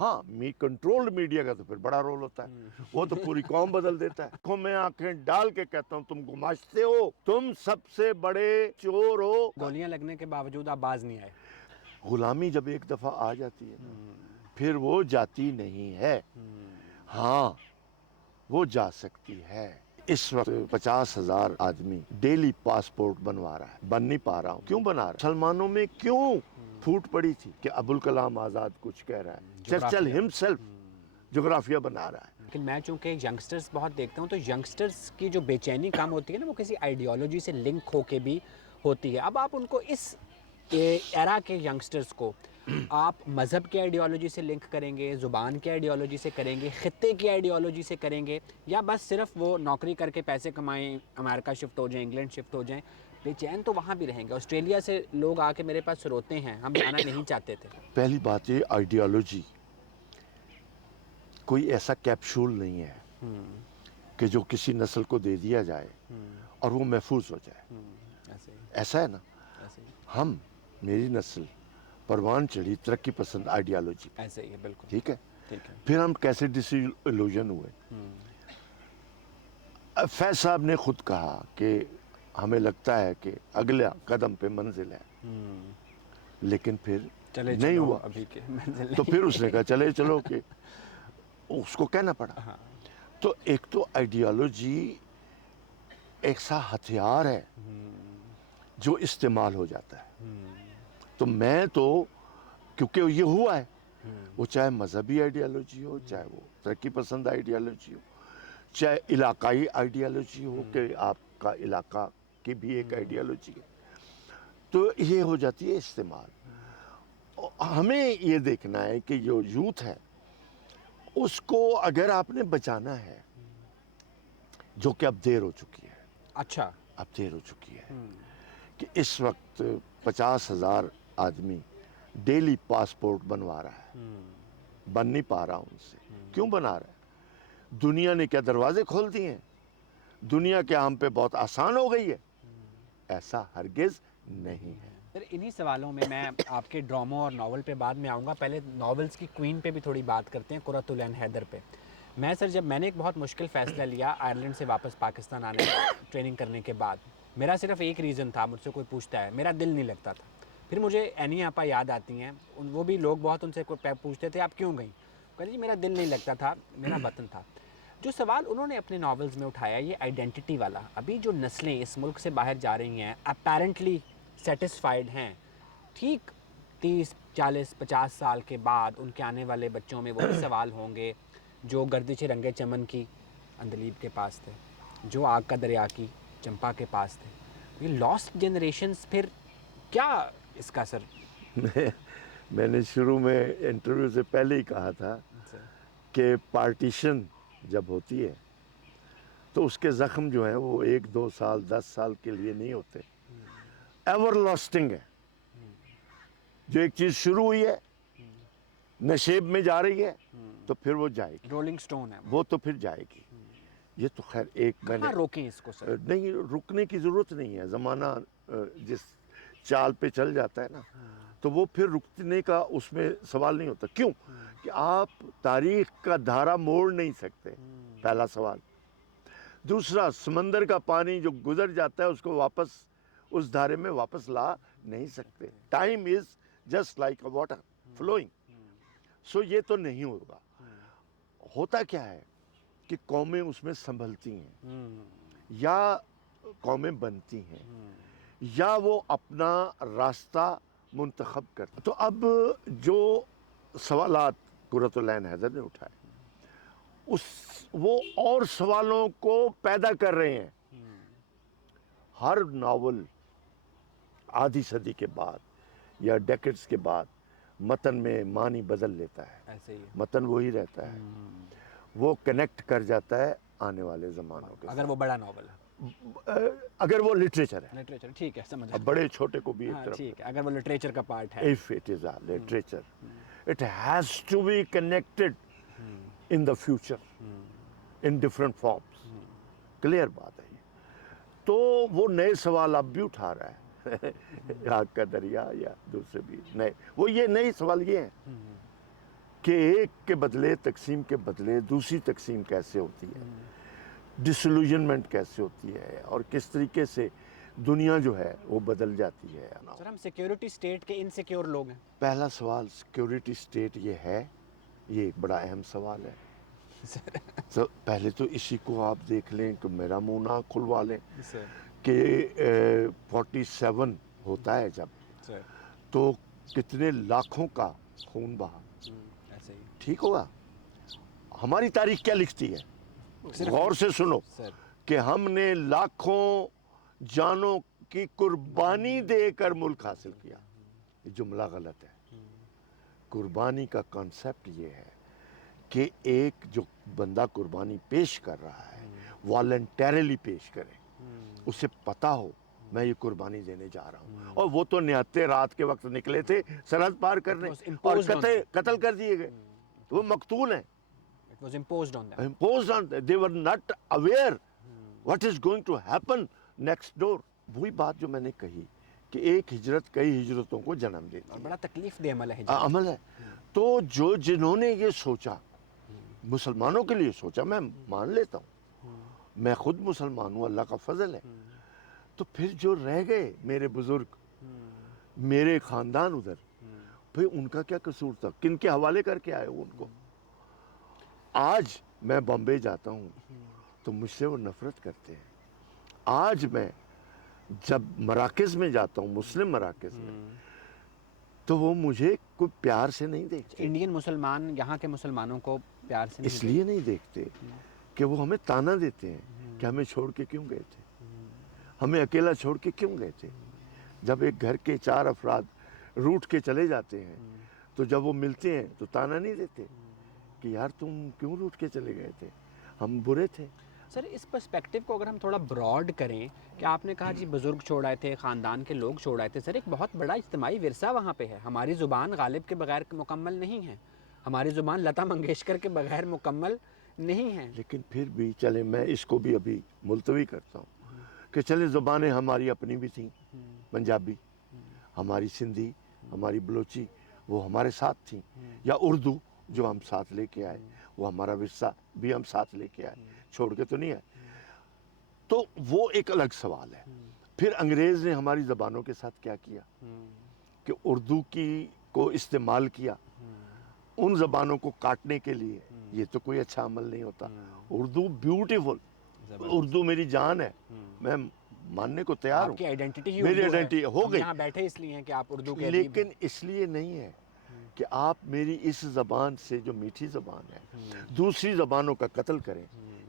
ہاں controlled media کا تو پھر بڑا رول ہوتا ہے، وہ تو پوری قوم بدل دیتا ہے. کو میں آنکھیں ڈال کے کہتا ہوں تم گماشتے ہو، تم سب سے بڑے چور ہو. گولیاں لگنے کے باوجود آپ باز نہیں آئے. غلامی جب ایک دفعہ آ جاتی ہے پھر وہ جاتی نہیں ہے. ہاں وہ جا سکتی ہے. اس وقت 50,000 آدمی ڈیلی پاسپورٹ بنوا رہا ہے، بن نہیں پا رہا ہوں. کیوں بنا رہا ہے؟ مسلمانوں میں کیوں پھوٹ پڑی تھی کہ ابوالکلام آزاد کچھ کہہ رہا ہے، چرچل ہمسیلف جغرافیہ بنا رہا ہے. لیکن میں چونکہ ینگسٹرز بہت دیکھتا ہوں تو ینگسٹرز کی جو بے چینی کم ہوتی ہے نا وہ کسی آئیڈیالوجی سے لنک ہو کے بھی ہوتی ہے. اب آپ ان کو اس ایرا کے ینگسٹرز کو آپ مذہب کی آئیڈیالوجی سے لنک کریں گے، زبان کی آئیڈیالوجی سے کریں گے، خطے کی آئیڈیالوجی سے کریں گے، یا بس صرف وہ نوکری کر کے پیسے کمائیں، امریکہ شفٹ ہو جائیں، انگلینڈ شفٹ ہو جائیں؟ بے چین تو وہاں بھی رہیں گے. آسٹریلیا سے لوگ آ کے میرے پاس روتے ہیں ہم جانا نہیں چاہتے تھے. پہلی بات یہ آئیڈیالوجی کوئی ایسا کیپشول نہیں ہے کہ جو کسی نسل کو دے دیا جائے اور وہ محفوظ ہو جائے. ایسا ہے نا، ہم میری نسل پروان چڑھی ترقی پسند آئیڈیالوجی، ایسے ہی ہے. بالکل ٹھیک ہے. ٹھیک ہے. پھر ہم کیسے ڈس ایلوژن ہوئے. فیض صاحب نے خود کہا کہ ہمیں لگتا ہے کہ اگلا قدم پہ منزل ہے، لیکن پھر نہیں ہوا. ابھی کے منزل تو پھر اس نے کہا چلے چلو، کہ اس کو کہنا پڑا. تو ایک تو آئیڈیالوجی ایسا ہتھیار ہے جو استعمال ہو جاتا ہے. تو میں تو کیونکہ یہ ہوا ہے، وہ چاہے مذہبی آئیڈیالوجی ہو، چاہے وہ ترقی پسند آئیڈیالوجی ہو، چاہے علاقائی آئیڈیالوجی ہو کہ آپ کا علاقہ کی بھی ایک آئیڈیالوجی ہے، تو یہ ہو جاتی ہے استعمال. ہمیں یہ دیکھنا ہے کہ جو یوتھ ہے اس کو اگر آپ نے بچانا ہے، جو کہ اب دیر ہو چکی ہے. اچھا. اب دیر ہو چکی ہے کہ اس وقت 50,000 آدمی ڈیلی پاسپورٹ بنوا رہا ہے، بن نہیں پا رہا ان سے. کیوں بنا رہا ہے؟ دنیا نے کیا دروازے کھول دیے ہیں؟ دنیا کیا ہم پہ بہت آسان ہو گئی ہے؟ ایسا ہرگز نہیں ہے. پھر انہی سوالوں میں آپ کے ڈراموں اور ناول پہ بعد میں آؤں گا. پہلے ناولز کی کوئین پہ بھی تھوڑی بات کرتے ہیں، قرۃ العین حیدر پہ. جب میں نے ایک بہت مشکل فیصلہ لیا آئرلینڈ سے واپس پاکستان آنے ٹریننگ کرنے کے بعد، میرا صرف ایک ریزن تھا. مجھ سے کوئی پوچھتا ہے، میرا دل نہیں لگتا تھا. پھر مجھے اینی آپا یاد آتی ہیں، وہ بھی لوگ بہت ان سے پوچھتے تھے آپ کیوں گئیں؟ کہتے جی میرا دل نہیں لگتا تھا، میرا وطن تھا. جو سوال انہوں نے اپنے ناولز میں اٹھایا یہ آئیڈینٹی والا، ابھی جو نسلیں اس ملک سے باہر جا رہی ہیں اپیرنٹلی سیٹسفائیڈ ہیں، ٹھیک 30 40 50 سال کے بعد ان کے آنے والے بچوں میں وہی سوال ہوں گے جو گردش رنگ چمن کی اندلیب کے پاس تھے، جو آگ کا دریا کی چمپا کے پاس تھے. یہ لاسٹ جنریشنز پھر کیا اس کا سر؟ میں نے شروع میں انٹرویو سے پہلے ہی کہا تھا کہ پارٹیشن جب ہوتی ہے تو اس کے زخم جو ہیں وہ 1 2 سال 10 سال کے لیے نہیں ہوتے، ایور لاسٹنگ ہے. جو ایک چیز شروع ہوئی ہے، نشیب میں جا رہی ہے تو پھر وہ جائے گی، رولنگ سٹون ہے وہ تو پھر جائے گی. یہ تو خیر ایک میں نے روکیں اس کو سر. نہیں، رکنے کی ضرورت نہیں ہے. زمانہ جس چال پہ چل جاتا ہے نا تو وہ پھر رکنے کا اس میں سوال نہیں ہوتا. کیوں کہ آپ تاریخ کا دھارا موڑ نہیں سکتے، پہلا سوال. دوسرا، سمندر کا پانی جو گزر جاتا ہے اس کو واپس اس دھارے میں واپس لا نہیں سکتے. Time is just like a water flowing. So یہ تو نہیں ہوگا. ہوتا کیا ہے کہ قومیں اس میں سنبھلتی ہیں، یا قومیں بنتی ہیں، یا وہ اپنا راستہ منتخب کرتے. تو اب جو سوالات قرۃ العین حیدر نے اٹھائے وہ اور سوالوں کو پیدا کر رہے ہیں. ہر ناول آدھی صدی کے بعد یا ڈیکڈز کے بعد متن میں معنی بدل لیتا ہے، ایسے ہی متن وہی رہتا ہے، وہ کنیکٹ کر جاتا ہے آنے والے زمانوں کے اگر وہ بڑا ناول ہے، اگر وہ لٹریچر ہے. لٹریچر ٹھیک ہے، سمجھ اب بڑے چھوٹے کو بھی ایک طرف ٹھیک ہے، اگر وہ لٹریچر کا پارٹ ہے. if it is a literature it has to be connected in the future in different forms. Clear بات ہے یہ. تو وہ نئے سوال اب بھی اٹھا رہا ہے آگ کا دریا یا دوسرے بھی نئے. وہ یہ نئے سوال یہ ہیں کہ ایک کے بدلے تقسیم کے بدلے دوسری تقسیم کیسے ہوتی ہے, ڈسلوژنمنٹ کیسے ہوتی ہے, اور کس طریقے سے دنیا جو ہے وہ بدل جاتی ہے. سر ہم سیکیورٹی اسٹیٹ کے انسیکیور لوگ ہیں. پہلا سوال سیکیورٹی اسٹیٹ یہ ہے, یہ ایک بڑا اہم سوال ہے. تو پہلے تو اسی کو آپ دیکھ لیں کہ میرا منہ نہ کھلوا لیں کہ 47 ہوتا ہے جب تو کتنے لاکھوں کا خون بہا, ایسے ہی ٹھیک ہوگا. ہماری تاریخ کیا لکھتی ہے, غور سے سنو, کہ ہم نے لاکھوں جانوں کی قربانی دے کر ملک حاصل کیا. یہ جملہ غلط ہے. قربانی کا کانسیپٹ یہ ہے کہ ایک جو بندہ قربانی پیش کر رہا ہے والنٹیرلی پیش کرے, اسے پتا ہو میں یہ قربانی دینے جا رہا ہوں. اور وہ تو نہتے رات کے وقت نکلے تھے سرحد پار کرنے اور قتل کر دیے گئے. وہ مقتول ہیں. It was imposed on them. Imposed on them. They were not aware what is going to happen next door. وہی بات جو میں نے کہی کہ ایک ہجرت کئی ہجرتوں کو جنم دیتی اور ہے, بڑا تکلیف دہ عمل ہے. عمل ہے. تو جنہوں نے یہ سوچا, مسلمانوں کے لیے سوچا, میں مان لیتا ہوں, میں خود مسلمان ہوں, اللہ کا فضل ہے. تو پھر جو رہ گئے میرے بزرگ, میرے خاندان ادھر, پھر ان کا کیا قصور تھا, کن کے حوالے کر کے آئے ان کو. آج میں بمبے جاتا ہوں تو مجھ سے وہ نفرت کرتے ہیں. آج میں جب مراکز میں جاتا ہوں, مسلم مراکز میں, تو وہ مجھے کوئی پیار سے نہیں دیکھتے. انڈین مسلمان یہاں کے مسلمانوں کو پیار سے اس لیے نہیں دیکھتے کہ وہ ہمیں تانا دیتے ہیں کہ ہمیں چھوڑ کے کیوں گئے تھے, ہمیں اکیلا چھوڑ کے کیوں گئے تھے. جب ایک گھر کے 4 افراد روٹ کے چلے جاتے ہیں تو جب وہ ملتے ہیں تو تانا نہیں دیتے کہ یار تم کیوں روٹ کے چلے گئے تھے, ہم برے تھے. سر اس پرسپیکٹیو کو اگر ہم تھوڑا براڈ کریں کہ آپ نے کہا جی بزرگ چھوڑ آئے تھے, خاندان کے لوگ چھوڑ آئے تھے, سر ایک بہت بڑا اجتماعی ورثہ وہاں پہ ہے. ہماری زبان غالب کے بغیر مکمل نہیں ہے, ہماری زبان لتا منگیشکر کے بغیر مکمل نہیں ہے. لیکن پھر بھی چلے میں اس کو بھی ابھی ملتوی کرتا ہوں کہ چلے زبانیں ہماری اپنی بھی تھیں, پنجابی, ہماری سندھی, ہماری بلوچی, وہ ہمارے ساتھ تھیں, یا اردو جو ہم ساتھ لے کے آئے, وہ ہمارا ورثہ بھی ہم ساتھ لے کے آئے, چھوڑ کے تو نہیں آئے. تو وہ ایک الگ سوال ہے. پھر انگریز نے ہماری زبانوں کے ساتھ کیا کیا کہ اردو کی کو استعمال کیا ان زبانوں کو کاٹنے کے لیے. یہ تو کوئی اچھا عمل نہیں ہوتا. اردو بیوٹیفل, اردو میری جان ہے, میں ماننے کو تیار ہوں. میری آئیڈینٹی ہو گئی, یہاں بیٹھے اس لیے ہیں کہ آپ اردو کے, لیکن اس لیے نہیں ہے کہ آپ میری اس زبان سے جو میٹھی زبان ہے دوسری زبانوں کا قتل کریں.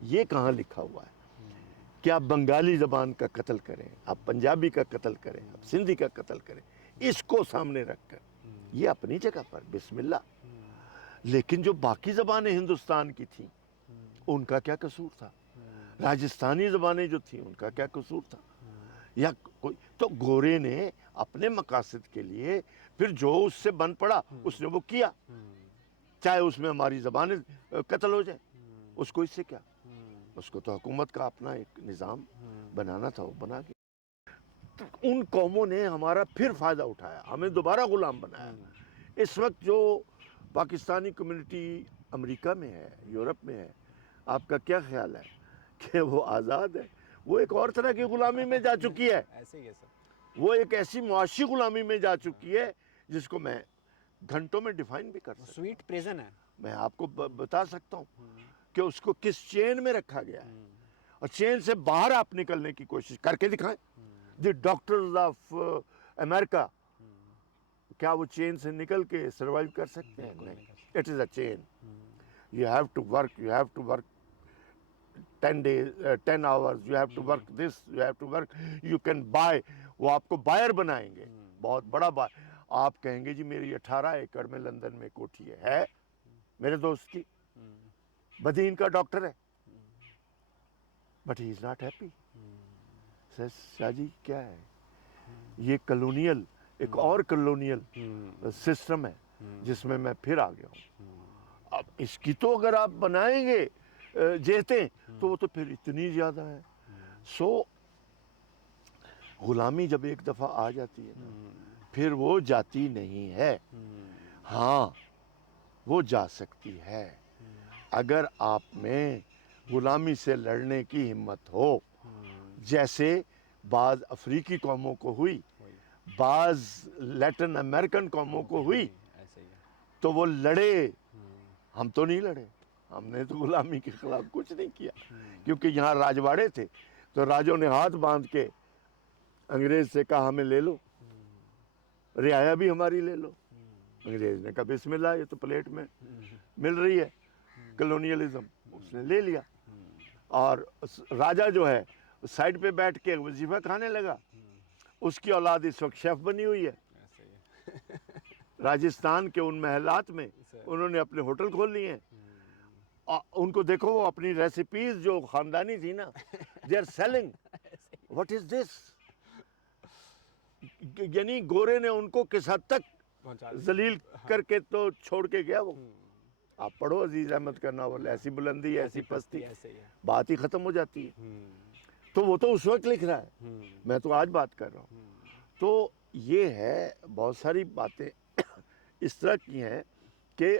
یہ کہاں لکھا ہوا ہے کہ آپ بنگالی زبان کا قتل کریں, آپ پنجابی کا قتل کریں, آپ سندھی کا قتل کریں. اس کو سامنے رکھ کر یہ اپنی جگہ پر بسم اللہ. لیکن جو باقی زبانیں ہندوستان کی تھیں ان کا کیا قصور تھا, راجستھانی زبانیں جو تھیں ان کا کیا قصور تھا, یا کوئی. تو گورے نے اپنے مقاصد کے لیے پھر جو اس سے بن پڑا اس نے وہ کیا, چاہے اس میں ہماری زبانیں قتل ہو جائیں, اس کو اس سے کیا. اس کو تو حکومت کا اپنا ایک نظام بنانا تھا, وہ بنا کے. ان قوموں نے ہمارا پھر فائدہ اٹھایا, ہمیں دوبارہ غلام بنایا. اس وقت جو پاکستانی کمیونٹی امریکہ میں ہے, یورپ میں ہے, آپ کا کیا خیال ہے کہ وہ آزاد ہے؟ وہ ایک اور طرح کی غلامی میں جا چکی ہے. ایسے ہی ہے سر. وہ ایک ایسی معاشی غلامی میں جا چکی ہے جس کو میں گھنٹوں میں ڈیفائن بھی کر سکتا ہوں. سویٹ پریزن ہے. میں آپ کو بتا سکتا ہوں کہ اس کو کس چین میں رکھا گیا ہے, اور چین سے باہر آپ نکلنے کی کوشش کر کے دکھائیں. دی ڈاکٹرز آف امریکہ, کیا وہ چین سے نکل کے سروائیو کر سکتے ہیں؟ نہیں. It is a chain. You have to work, you have to work 10 days, 10 hours, you have to work this, you have to work, you can buy. وہ آپ کو بائر بنائیں گے, بہت بڑا بائر. آپ کہیں گے جی میری 18 ایکڑ میں لندن میں کوٹھی ہے میرے دوست کی, بدین کا ڈاکٹر ہے, but he is not happy. Sir Shah ji کیا ہے یہ کلونیل, ایک اور کلونیل سسٹم ہے جس میں میں پھر آ گیا ہوں. اب اس کی تو اگر آپ بنائیں گے جیتے تو وہ تو پھر اتنی زیادہ ہے. سو غلامی جب ایک دفعہ آ جاتی ہے نا پھر وہ جاتی نہیں ہے. ہاں وہ جا سکتی ہے اگر آپ میں غلامی سے لڑنے کی ہمت ہو، جیسے بعض افریقی قوموں کو ہوئی، بعض لیٹن امریکن قوموں کو ہوئی، ایسے ہی ہے. تو وہ لڑے. ہم تو نہیں لڑے، ہم نے تو غلامی کے خلاف کچھ نہیں کیا، کیونکہ یہاں راجواڑے تھے تو راجوں نے ہاتھ باندھ کے انگریز سے کہا ہمیں لے لو، رعایا بھی ہماری لے لو. انگریز نے کہا بسم اللہ، یہ تو پلیٹ میں مل رہی ہے کلونیلزم، اس نے لے لیا. اور راجہ جو ہے سائڈ پہ بیٹھ کے وظیفہ کھانے لگا. اس کی اولاد اس وقت شیف بنی ہوئی ہے ایسے ہی ہے. راجستھان کے ان محلات میں. انہوں نے اپنے ہوٹل کھول لیے ہیں. ان کو دیکھو وہ اپنی ریسیپیز جو خاندانی تھی نا، they are selling. What is this? یعنی گورے نے ان کو کس حد تک ذلیل کر کے تو چھوڑ کے گیا. وہ آپ پڑھو عزیز احمد کا ناول، ایسی بلندی ایسی پستی، بات ہی ختم ہو جاتی ہے. تو وہ تو اس وقت لکھ رہا ہے، میں تو آج بات کر رہا ہوں. تو یہ ہے، بہت ساری باتیں اس طرح کی ہیں کہ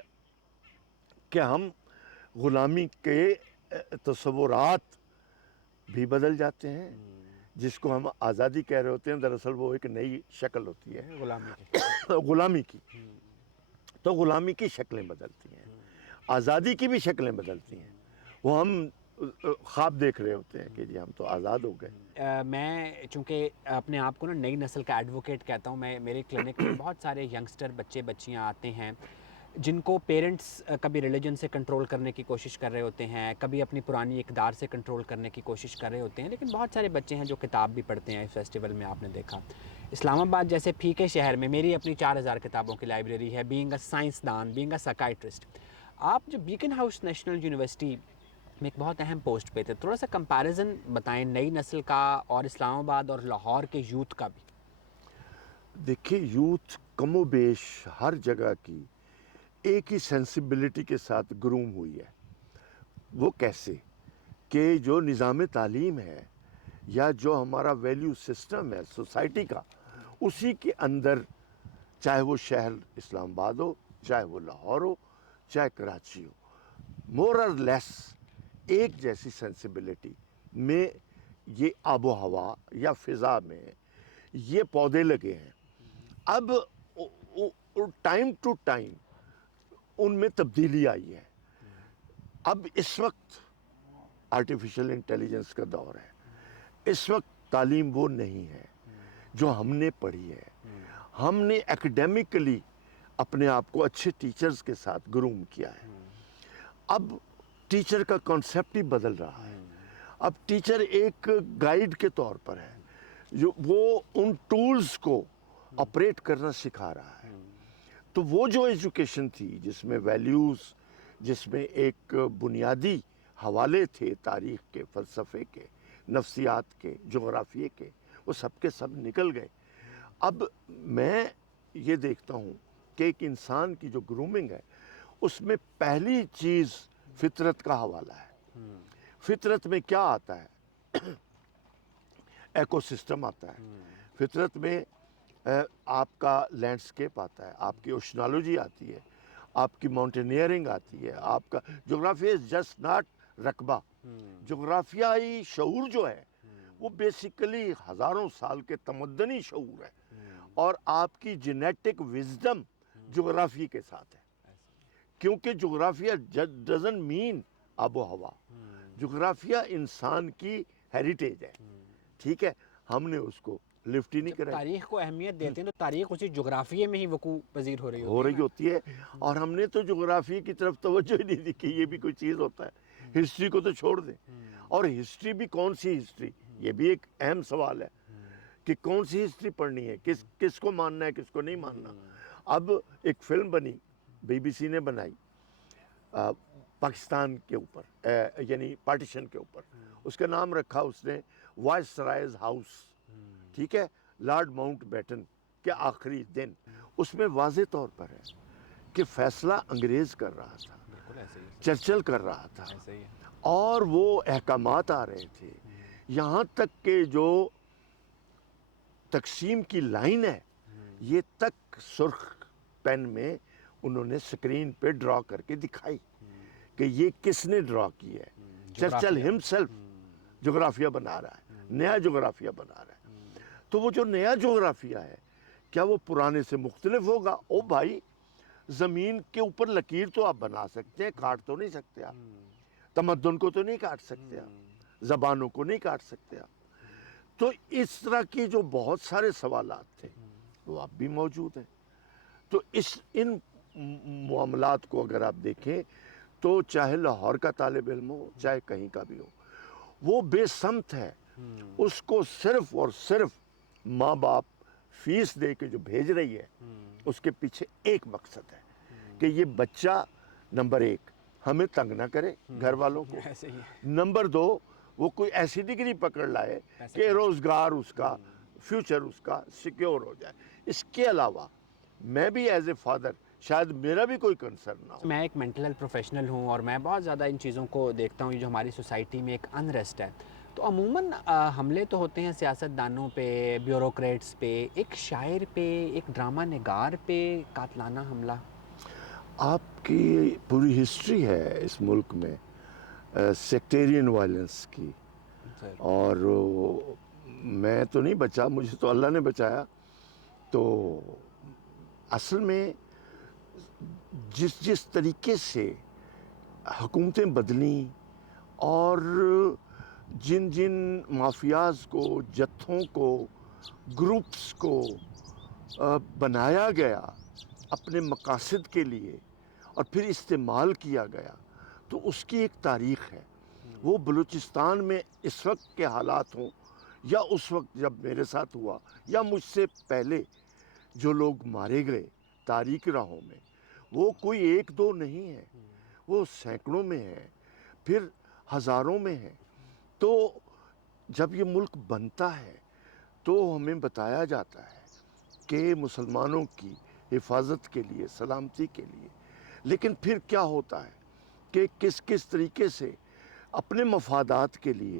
ہم غلامی کے تصورات بھی بدل جاتے ہیں. جس کو ہم آزادی کہہ رہے ہوتے ہیں، دراصل وہ ایک نئی شکل ہوتی ہے غلامی کی. تو غلامی کی شکلیں بدلتی ہیں، آزادی کی بھی شکلیں بدلتی ہیں. وہ ہم خواب دیکھ رہے ہوتے ہیں کہ جی ہم تو آزاد ہو گئے. میں چونکہ اپنے آپ کو نا نئی نسل کا ایڈوکیٹ کہتا ہوں. میں میرے کلینک میں بہت سارے ینگسٹر بچے بچیاں آتے ہیں جن کو پیرنٹس کبھی ریلیجن سے کنٹرول کرنے کی کوشش کر رہے ہوتے ہیں، کبھی اپنی پرانی اقدار سے کنٹرول کرنے کی کوشش کر رہے ہوتے ہیں. لیکن بہت سارے بچے ہیں جو کتاب بھی پڑھتے ہیں. اس فیسٹیول میں آپ نے دیکھا اسلام آباد جیسے پھیکے شہر میں میری اپنی 4000 کتابوں کی لائبریری ہے. بینگ اے سائنسدان، بینگ اے سائکائٹرسٹ، آپ جو بیکن ہاؤس نیشنل یونیورسٹی میں ایک بہت اہم پوسٹ پہ تھے، تھوڑا سا کمپیریزن بتائیں نئی نسل کا اور اسلام آباد اور لاہور کے یوتھ کا بھی. دیکھیں، یوتھ کم و بیش ہر جگہ کی ایک ہی سینسیبلٹی کے ساتھ گروم ہوئی ہے. وہ کیسے کہ جو نظام تعلیم ہے یا جو ہمارا ویلیو سسٹم ہے سوسائٹی کا، اسی کے اندر، چاہے وہ شہر اسلام آباد ہو، چاہے وہ لاہور ہو، چاہے کراچی ہو، مور اور لیس ایک جیسی سینسیبلٹی میں یہ آب و ہوا یا فضا میں یہ پودے لگے ہیں. اب ٹائم ٹو ٹائم ان میں تبدیلی آئی ہے. اب اس وقت آرٹیفیشل انٹیلیجنس کا دور ہے. اس وقت تعلیم وہ نہیں ہے جو ہم نے پڑھی ہے. ہم نے ایکڈیمکلی اپنے آپ کو اچھے ٹیچرز کے ساتھ گروم کیا ہے. اب ٹیچر کا کانسیپٹ ہی بدل رہا ہے. اب ٹیچر ایک گائیڈ کے طور پر ہے، جو وہ ان ٹولز کو آپریٹ کرنا سکھا رہا ہے. تو وہ جو ایجوکیشن تھی جس میں ویلیوز، جس میں ایک بنیادی حوالے تھے تاریخ کے، فلسفے کے، نفسیات کے، جغرافیے کے، وہ سب کے سب نکل گئے. اب میں یہ دیکھتا ہوں کہ ایک انسان کی جو گرومنگ ہے اس میں پہلی چیز فطرت کا حوالہ ہے. فطرت میں کیا آتا ہے؟ ایکو سسٹم آتا ہے. فطرت میں آپ کا لینڈسکیپ آتا ہے، آپ کی اوشنالوجی آتی ہے، آپ کی ماؤنٹینئرنگ آتی ہے. آپ کا جغرافیہ از جسٹ ناٹ رقبہ. جغرافیائی شعور جو ہے وہ بیسیکلی ہزاروں سال کے تمدنی شعور ہے، اور آپ کی جینیٹک وزڈم جغرافی کے ساتھ ہے. کیونکہ جغرافیہ ڈزنٹ مین آب و ہوا. جغرافیہ انسان کی ہیریٹیج ہے. ٹھیک ہے، ہم نے اس کو لفٹ ہی نہیں جب کرا. تاریخ کو اہمیت دیتے ہیں تو تاریخ اسی جغرافیے میں ہی وقوع پذیر ہو رہی ہوتی ہے. اور ہم نے تو جغرافی کی طرف توجہ ہی نہیں دی کہ یہ بھی کوئی چیز ہوتا ہے. ہسٹری کو تو چھوڑ دیں. اور ہسٹری بھی کون سی ہسٹری، یہ بھی ایک اہم سوال ہے کہ کون سی ہسٹری پڑھنی ہے، کس کو ماننا ہے، کس کو نہیں ماننا. اب ایک فلم بنی، بی بی سی نے بنائی پاکستان کے اوپر، یعنی پارٹیشن کے اوپر. اس کا نام رکھا اس نے وائس رائز ہاؤس. ٹھیک ہے، لارڈ ماؤنٹ بیٹن کے آخری دن. اس میں واضح طور پر ہے کہ فیصلہ انگریز کر رہا تھا، چرچل کر رہا تھا، اور وہ احکامات آ رہے تھے. یہاں تک کہ جو تقسیم کی لائن ہے یہ تک سرخ پین میں انہوں نے سکرین پہ ڈرا کر کے دکھائی کہ یہ کس نے ڈرا کی ہے. چرچل ہمسیلف جغرافیہ بنا رہا ہے, نیا جغرافیہ بنا رہا ہے. تو وہ جو نیا جغرافیہ ہے کیا وہ پرانے سے مختلف ہوگا؟ او بھائی, زمین کے اوپر لکیر تو آپ بنا سکتے ہیں, کاٹ تو نہیں سکتے آپ. تمدن کو تو نہیں کاٹ سکتے آپ, زبانوں کو نہیں کاٹ سکتے آپ. تو اس طرح کی جو بہت سارے سوالات تھے وہ اب بھی موجود ہیں. تو ان معاملات کو اگر آپ دیکھیں تو چاہے لاہور کا طالب علم ہو چاہے کہیں کا بھی ہو, وہ بے سمت ہے. اس کو صرف اور صرف ماں باپ فیس دے کے جو بھیج رہی ہے اس کے پیچھے ایک مقصد ہے کہ یہ بچہ نمبر 1 ہمیں تنگ نہ کرے گھر والوں کو, ایسے ہی نمبر 2 وہ کوئی ایسی ڈگری پکڑ لائے کہ روزگار اس کا, فیوچر اس کا سیکیور ہو جائے. اس کے علاوہ میں بھی ایز اے فادر شاید میرا بھی کوئی کنسرن نہ ہو. میں ایک مینٹل ہیلتھ پروفیشنل ہوں اور میں بہت زیادہ ان چیزوں کو دیکھتا ہوں. یہ جو ہماری سوسائٹی میں ایک انریسٹ ہے, تو عموماً حملے تو ہوتے ہیں سیاست دانوں پہ, بیوروکریٹس پہ, ایک شاعر پہ, ایک ڈرامہ نگار پہ قاتلانہ حملہ. آپ کی پوری ہسٹری ہے اس ملک میں سیکٹیرین وائلنس کی, اور میں تو نہیں بچا, مجھے تو اللہ نے بچایا. تو اصل میں جس طریقے سے حکومتیں بدلیں اور جن مافیاز کو, جتھوں کو, گروپس کو بنایا گیا اپنے مقاصد کے لیے اور پھر استعمال کیا گیا, تو اس کی ایک تاریخ ہے. وہ بلوچستان میں اس وقت کے حالات ہوں یا اس وقت جب میرے ساتھ ہوا یا مجھ سے پہلے جو لوگ مارے گئے تاریخی راہوں میں, وہ کوئی 1-2 نہیں ہے, وہ سینکڑوں میں ہے, پھر ہزاروں میں ہے. تو جب یہ ملک بنتا ہے تو ہمیں بتایا جاتا ہے کہ مسلمانوں کی حفاظت کے لیے, سلامتی کے لیے, لیکن پھر کیا ہوتا ہے کہ کس طریقے سے اپنے مفادات کے لیے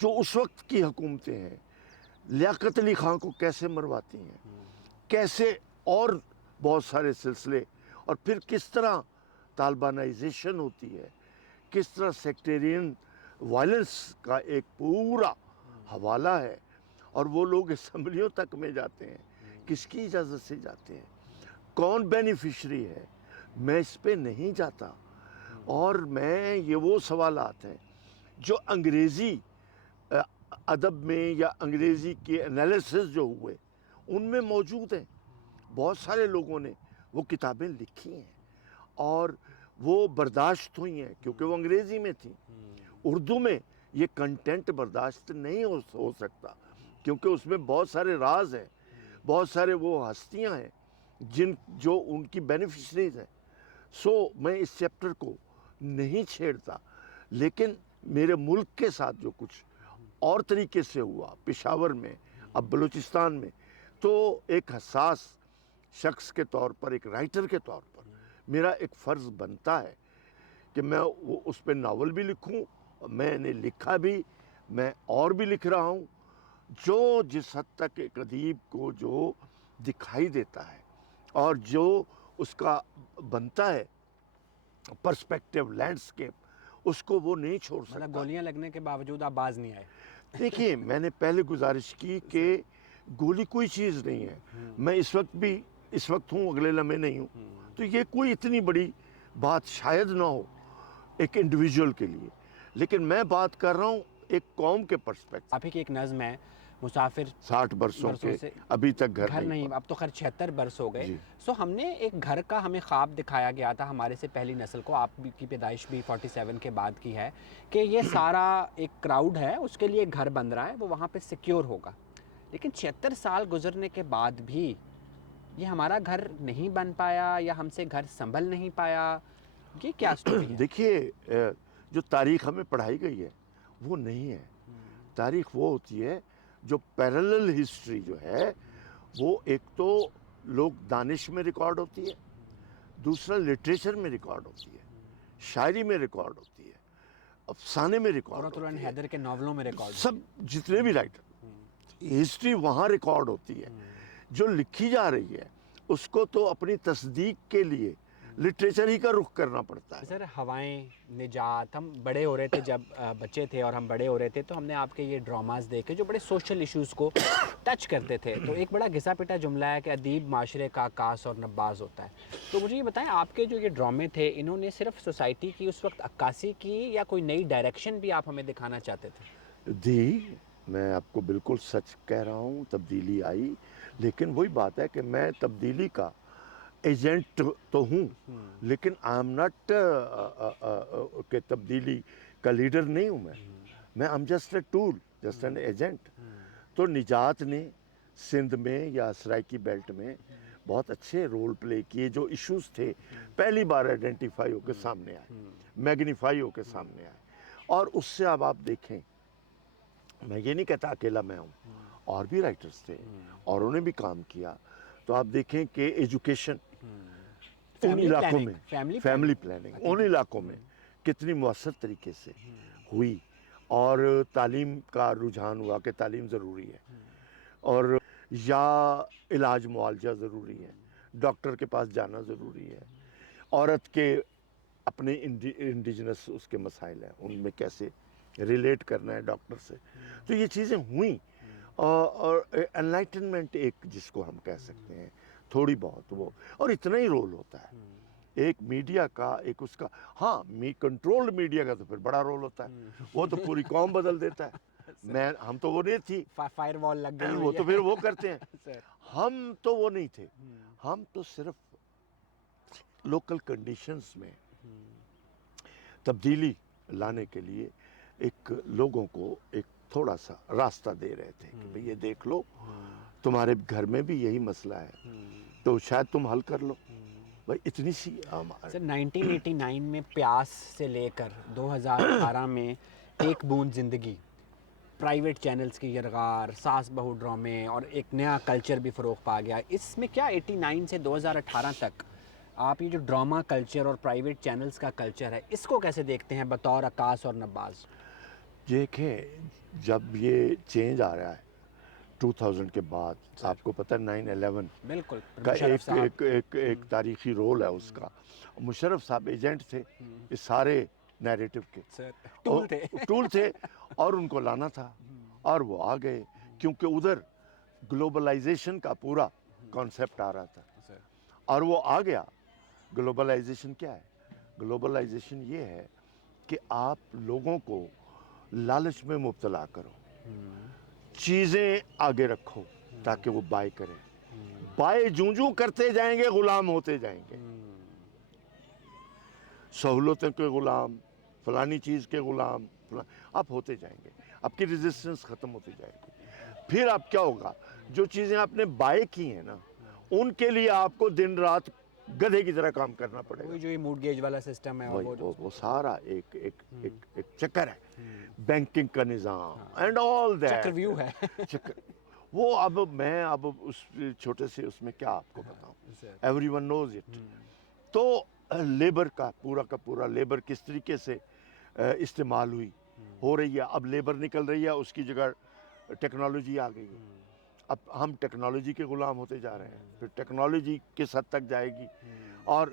جو اس وقت کی حکومتیں ہیں, لیاقت علی خان کو کیسے مرواتی ہیں, کیسے اور بہت سارے سلسلے, اور پھر کس طرح طالبانائزیشن ہوتی ہے, کس طرح سیکٹیرین وائلنس کا ایک پورا حوالہ ہے. اور وہ لوگ اسمبلیوں تک میں جاتے ہیں, کس کی اجازت سے جاتے ہیں, کون بینیفیشری ہے, میں اس پہ نہیں جاتا. اور میں یہ وہ سوالات ہیں جو انگریزی ادب میں یا انگریزی کے انالیسس جو ہوئے ان میں موجود ہیں. بہت سارے لوگوں نے وہ کتابیں لکھی ہیں اور وہ برداشت ہوئی ہیں کیونکہ وہ انگریزی میں تھیں. اردو میں یہ کنٹینٹ برداشت نہیں ہو سکتا کیونکہ اس میں بہت سارے راز ہیں, بہت سارے وہ ہستیاں ہیں جو ان کی بینیفیشریز ہیں. سو میں اس چیپٹر کو نہیں چھیڑتا, لیکن میرے ملک کے ساتھ جو کچھ اور طریقے سے ہوا پشاور میں, اب بلوچستان میں, تو ایک حساس شخص کے طور پر, ایک رائٹر کے طور پر میرا ایک فرض بنتا ہے کہ میں اس پہ ناول بھی لکھوں. میں نے لکھا بھی, میں اور بھی لکھ رہا ہوں. جو جس حد تک ایک ادیب کو جو دکھائی دیتا ہے اور جو اس کا بنتا ہے پرسپیکٹیو, لینڈسکیپ, اس کو وہ نہیں چھوڑ سکتا. مطلب گولیاں لگنے کے باوجود آپ باز نہیں آئے؟ دیکھیے, میں نے پہلے گزارش کی کہ گولی کوئی چیز نہیں ہے. میں اس وقت ہوں, اگلے لمحے نہیں ہوں, تو یہ کوئی اتنی بڑی بات شاید نہ ہو ایک انڈیویجول کے لیے, لیکن میں بات کر رہا ہوں ایک قوم کے پرسپیکٹ. آپ ہی کی ایک نظم ہے مسافر 60 برسوں کے سے ابھی تک گھر نہیں, اب تو خیر 76 برس ہو گئے. جی. سو ہم نے ایک گھر کا ہمیں خواب دکھایا گیا تھا ہمارے سے پہلی نسل کو, آپ کی پیدائش بھی 47 کے بعد کی ہے, کہ یہ سارا ایک کراؤڈ ہے, اس کے لیے ایک گھر بن رہا ہے, وہ وہاں پہ سیکیور ہوگا. لیکن 76 سال گزرنے کے بعد بھی یہ ہمارا گھر نہیں بن پایا یا ہم سے گھر سنبھل نہیں پایا. یہ کیا سٹوری ہے؟ دیکھیے, جو تاریخ ہمیں پڑھائی گئی ہے وہ نہیں ہے. تاریخ وہ ہوتی ہے جو پیرلل ہسٹری جو ہے, وہ ایک تو لوگ دانش میں ریکارڈ ہوتی ہے, دوسرا لٹریچر میں ریکارڈ ہوتی ہے, شاعری میں ریکارڈ ہوتی ہے, افسانے میں ریکارڈ قرۃ العین ہوتی ہے, حیدر کے ناولوں میں ریکارڈ, سب جتنے بھی رائٹر, ہسٹری وہاں ریکارڈ ہوتی ہے جو لکھی جا رہی ہے. اس کو تو اپنی تصدیق کے لیے لٹریچر ہی کا رخ کرنا پڑتا ہے. سر ہوائیں نجات، ہم بڑے ہو رہے تھے جب بچے تھے اور ہم بڑے ہو رہے تھے تو ہم نے آپ کے یہ ڈراماز دیکھے جو بڑے سوشل ایشوز کو ٹچ کرتے تھے. تو ایک بڑا گھسا پٹا جملہ ہے کہ ادیب معاشرے کا عکاس اور نباز ہوتا ہے. تو مجھے یہ بتائیں آپ کے جو یہ ڈرامے تھے انہوں نے صرف سوسائٹی کی اس وقت عکاسی کی یا کوئی نئی ڈائریکشن بھی آپ ہمیں دکھانا چاہتے تھے؟ میں آپ کو بالکل سچ کہہ رہا ہوں، تبدیلی آئی، لیکن وہی بات ہے کہ میں تبدیلی کا ایجنٹ تو ہوں، لیکن آئی ایم ناٹ کہ تبدیلی کا لیڈر نہیں ہوں. میں am just a tool, just an agent. تو نجات نے سندھ میں یا سرائکی بیلٹ میں بہت اچھے رول پلے کیے. جو ایشوز تھے پہلی بار آئیڈینٹیفائی ہو کے سامنے آئے، میگنیفائی ہو کے سامنے آئے. اور اس سے اب آپ دیکھیں، میں یہ نہیں کہتا اکیلا میں ہوں، اور بھی رائٹرز تھے اور انہوں نے بھی کام کیا. تو آپ دیکھیں کہ ایجوکیشن ان علاقوں میں، فیملی پلاننگ ان علاقوں میں کتنی مؤثر طریقے سے ہوئی، اور تعلیم کا رجحان ہوا کہ تعلیم ضروری ہے، اور یا علاج معالجہ ضروری ہے، ڈاکٹر کے پاس جانا ضروری ہے. عورت کے اپنے انڈیجنس اس کے مسائل ہیں، ان میں کیسے ریلیٹ کرنا ہے ڈاکٹر سے. تو یہ چیزیں ہوئیں، اور انلائٹنمنٹ ایک جس کو ہم کہہ سکتے ہیں تھوڑی بہت وہ، اور اتنا ہی رول ہوتا ہے ایک میڈیا کا، ایک اس کا. ہاں، کنٹرولڈ میڈیا کا تو پھر بڑا رول ہوتا ہے، وہ تو پوری قوم بدل دیتا ہے. ہم تو وہ نہیں تھی، فائر وال لگ گئی وہ تو پھر وہ کرتے ہیں. ہم تو وہ نہیں تھے، ہم تو صرف لوکل کنڈیشنز میں تبدیلی لانے کے لیے ایک لوگوں کو ایک تھوڑا سا راستہ دے رہے تھے کہ بھئی یہ دیکھ لو، تمہارے گھر میں بھی یہی مسئلہ ہے تو شاید تم حل کر لو. بھئی اتنی سی سر 1989 میں پیاس سے لے کر 2018 میں ایک بوند زندگی، پرائیویٹ چینلز کی یرغار، ساس بہو ڈرامے، اور ایک نیا کلچر بھی فروغ پا گیا. اس میں کیا 89 سے 2018 تک آپ یہ جو ڈرامہ کلچر اور پرائیویٹ چینلز کا کلچر ہے اس کو کیسے دیکھتے ہیں بطور عکاس اور نباز؟ دیکھیں، جب یہ چینج آ رہا ہے 2000 کے بعد، آپ کو پتہ ہے 9/11 بالکل کا مشرف صاحب ایک تاریخی رول ہے اس کا. مشرف صاحب ایجنٹ تھے اس سارے نیریٹو کے، سر ٹول تھے ٹول تھے، اور ان کو لانا تھا اور وہ آ گئے کیونکہ ادھر گلوبلائزیشن کا پورا کانسیپٹ آ رہا تھا اور وہ آ گیا. گلوبلائزیشن کیا ہے؟ گلوبلائزیشن یہ ہے کہ آپ لوگوں کو لالچ میں مبتلا کرو، چیزیں آگے رکھو تاکہ وہ بائی کریں. بائی جوں کرتے جائیں گے غلام ہوتے جائیں گے، سہولتوں کے غلام، فلانی چیز کے غلام آپ ہوتے جائیں گے. آپ کی ریزسٹنس ختم ہوتی جائے گی. پھر آپ کیا ہوگا؟ جو چیزیں آپ نے بائی کی ہیں نا، ان کے لیے آپ کو دن رات گدھے کی طرح کام کرنا پڑے گا. وہی جو یہ موڈ گیج والا سسٹم ہے، وہ سارا ایک چکر ہے، بینکنگ کا نظام اینڈ آل دیٹ چکرویو ہے. وہ اب میں اس چھوٹے سے اس میں کیا آپ کو بتاؤں، ایوری ون نوز اٹ. تو لیبر کا پورا لیبر کس طریقے سے استعمال ہو رہی ہے. اب لیبر نکل رہی ہے، اس کی جگہ ٹیکنالوجی آ گئی ہے. اب ہم ٹیکنالوجی کے غلام ہوتے جا رہے ہیں، پھر ٹیکنالوجی کس حد تک جائے گی. اور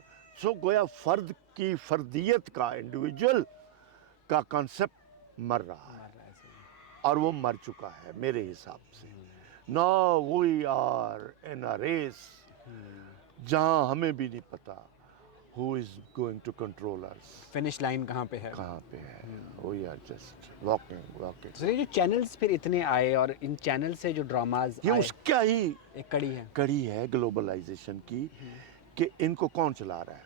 گویا فرد کی فردیت کا، انڈیویجول کا کانسیپٹ مر رہا ہے، اور وہ مر چکا ہے میرے حساب سے. Now we are in a race جہاں ہمیں بھی نہیں پتا who is going to control us. Finish line کہاں پہ ہے؟ We are just walking. سر یہ جو چینلز پھر اتنے آئے اور ان چینل سے جو ڈراماز یہ اس کا ہی ایک کڑی ہے، کڑی ہے گلوبلائزیشن کی، کہ ان کو کون چلا رہا ہے؟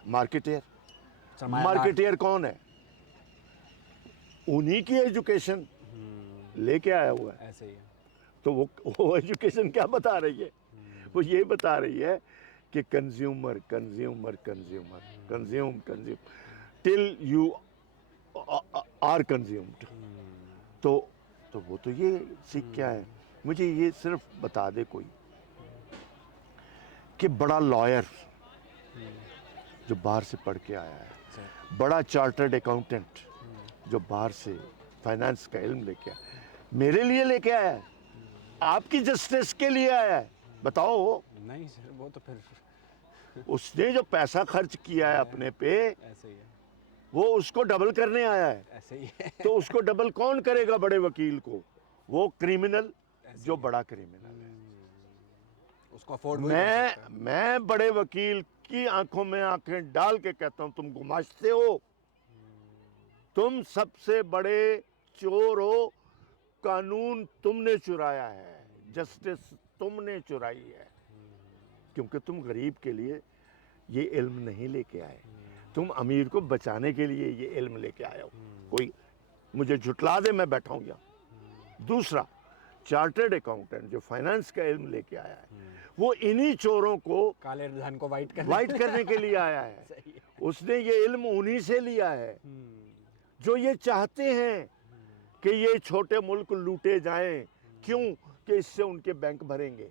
مارکیٹر کون ہے؟ انہی کی ایجوکیشن لے کے آیا ہوا ہے. ایسے ہی ہے. تو وہ ایجوکیشن کیا بتا رہی ہے؟ وہ یہ بتا رہی ہے کہ consumer till you are consumed. تو وہ تو یہ سیکھ کیا ہے؟ مجھے یہ صرف بتا دے کوئی کہ بڑا لائر جو باہر سے پڑھ کے آیا ہے، بڑا چارٹرڈ اکاؤنٹنٹ جو باہر سے فائنانس کا علم لے کے آیا، میرے لیے لے کے آیا ہے؟ آپ کی جسٹس کے لیے آیا ہے؟ بتاؤ. نہیں سر، وہ تو پھر اس نے جو پیسہ خرچ کیا ہے اپنے پہ ایسے ہی ہے، وہ اس کو ڈبل کرنے آیا ہے. ایسے ہی ہے. تو اس کو ڈبل کون کرے گا؟ بڑے وکیل کو. وہ کرمنل جو بڑا کرمنل ہے. اس کو افورڈ وہی کر سکتا ہے. میں بڑے وکیل کی آنکھوں میں آنکھیں ڈال کے کہتا ہوں تم گماشتے ہو، تم سب سے بڑے چور ہو. قانون تم نے چرایا ہے، جسٹس تم نے چرائی ہے، کیونکہ تم غریب کے لیے یہ علم نہیں لے کے آئے. تم امیر کو بچانے کے لیے یہ علم لے کے آئے ہو. کوئی مجھے جھٹلا دے میں بیٹھا ہوں یہاں. دوسرا، چارٹرڈ اکاؤنٹنٹ جو فائنانس کا علم لے کے آیا ہے، وہ انہی چوروں کو کالے دھن کو وائٹ کرنے کے لیے آیا ہے. صحیح ہے. اس نے یہ علم انہی سے لیا ہے جو یہ چاہتے ہیں کہ یہ چھوٹے ملک لوٹے جائیں. کیوں؟ کہ اس سے ان کے بینک بھریں گے.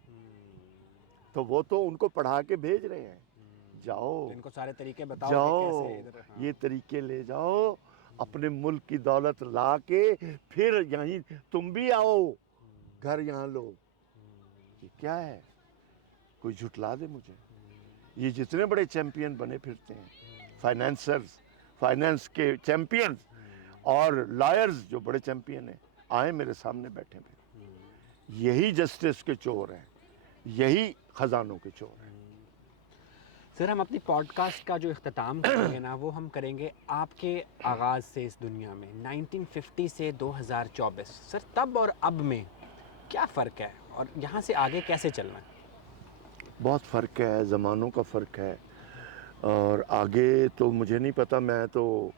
تو وہ تو ان کو پڑھا کے بھیج رہے ہیں، جاؤ ان کو سارے طریقے بتاؤ جاؤ کہ کیسے ادھر. ہاں. یہ طریقے لے جاؤ، اپنے ملک کی دولت لا کے پھر یہیں تم بھی آؤ، گھر یہاں لو. یہ کیا ہے؟ کوئی جھٹلا دے مجھے. یہ جتنے بڑے چیمپئن بنے پھرتے ہیں، فائنینسرز، فائنینس کے چیمپئنز اور لائرز جو بڑے چیمپئن ہیں، آئیں میرے سامنے بیٹھے پھر. یہی جسٹس کے چور ہیں، یہی خزانوں کے چور ہیں. سر ہم اپنی پوڈ کاسٹ کا جو اختتام کریں گے نا، وہ ہم کریں گے آپ کے آغاز سے اس دنیا میں 1950 سے 2024. سر تب اور اب میں کیا فرق ہے اور یہاں سے آگے کیسے چلنا ہے؟ بہت فرق ہے، زمانوں کا فرق ہے. اور آگے تو مجھے نہیں پتا، میں تو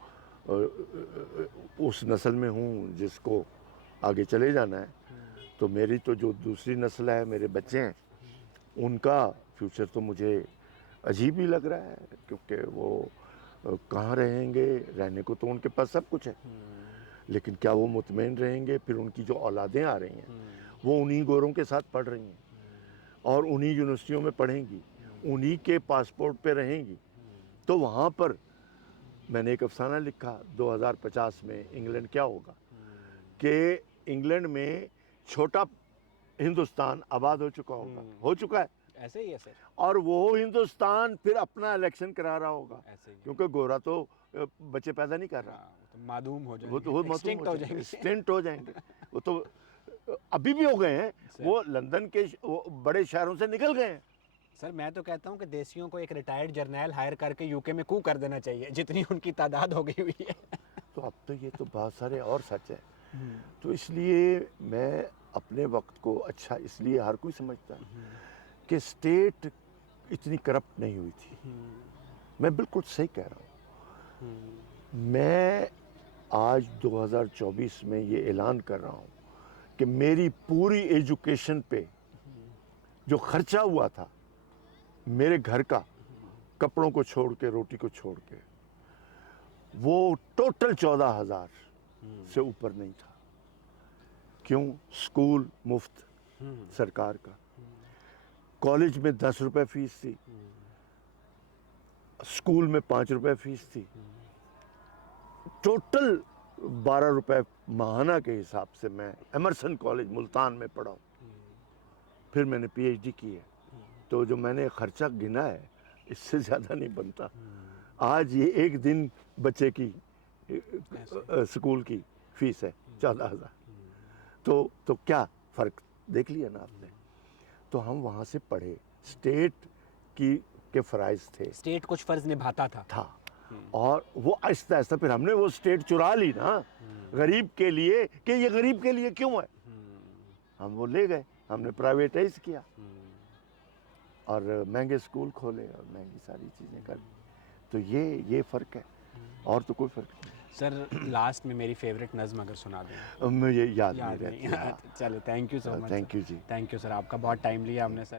اس نسل میں ہوں جس کو آگے چلے جانا ہے. تو میری تو جو دوسری نسل ہے، میرے بچے ہیں، ان کا فیوچر تو مجھے عجیب ہی لگ رہا ہے. کیونکہ وہ کہاں رہیں گے؟ رہنے کو تو ان کے پاس سب کچھ ہے، لیکن کیا وہ مطمئن رہیں گے؟ پھر ان کی جو اولادیں آ رہی ہیں وہ انہی گوروں کے ساتھ پڑھ رہی ہیں اور انہی یونیورسٹیوں میں پڑھیں گی، انہی کے پاسپورٹ پہ رہیں گی. تو وہاں پر میں نے ایک افسانہ لکھا 2050 میں انگلینڈ کیا ہوگا، کہ انگلینڈ میں چھوٹا ہندوستان آباد ہو چکا ہوگا، ہو چکا ہے. ایسے ہی ہے سر. اور وہ ہندوستان پھر اپنا الیکشن کرا رہا ہوگا، ایسے ہی ہے. کیونکہ گورا تو بچے پیدا نہیں کر رہا. ہاں، تو معدوم ہو جائیں وہ گے، تو ایکسٹنکٹ ہو جائیں گے. ایکسٹنٹ ہو جائیں گے. وہ تو ابھی بھی ہو گئے ہیں، وہ لندن کے بڑے شہروں سے نکل گئے ہیں. سر میں تو کہتا ہوں کہ دیسیوں کو ایک ریٹائرڈ جرنیل ہائر کر کے یو کے میں کو کر دینا چاہیے، جتنی ان کی تعداد ہو گئی ہوئی ہے. تو اب تو یہ تو بہت سارے اور سچ ہے. تو اس لیے میں اپنے وقت کو اچھا اس لیے ہر کوئی سمجھتا ہے کہ اسٹیٹ اتنی کرپٹ نہیں ہوئی تھی. میں بالکل صحیح کہہ رہا ہوں. میں آج 2024 میں یہ اعلان کر رہا ہوں کہ میری پوری ایجوکیشن پہ جو خرچہ ہوا تھا میرے گھر کا، کپڑوں کو چھوڑ کے، روٹی کو چھوڑ کے، وہ ٹوٹل 14,000 سے اوپر نہیں تھا. کیوں؟ سکول مفت سرکار کا، کالج میں 10 روپے فیس تھی، سکول میں 5 روپے فیس تھی، ٹوٹل 12 روپے ماہانہ کے حساب سے میں ایمرسن کالج ملتان میں پڑھا ہوں. پھر میں نے پی ایچ ڈی کی ہے. تو جو میں نے خرچہ گنا ہے اس سے زیادہ نہیں بنتا. آج یہ ایک دن بچے کی سکول کی فیس ہے 14,000. تو کیا فرق دیکھ لیا نا آپ نے. تو ہم وہاں سے پڑھے، اسٹیٹ کے فرائض تھے، اسٹیٹ کچھ فرض نبھاتا تھا. اور وہ آہستہ آہستہ پھر ہم نے وہ اسٹیٹ چرا لی نا غریب کے لیے، کہ یہ غریب کے لیے کیوں ہے. ہم وہ لے گئے، ہم نے پرائیویٹائز کیا اور مہنگے سکول کھولے اور مہنگی ساری چیزیں کر. تو یہ فرق ہے، اور تو کوئی فرق نہیں. سر لاسٹ میں میری فیوریٹ نظم اگر سنا دیں. مجھے یاد یاد نہیں نہیں. رہتی. چلے، thank you so much. Thank you جی. تھینک یو سر، آپ کا بہت ٹائم لیا ہم نے سر.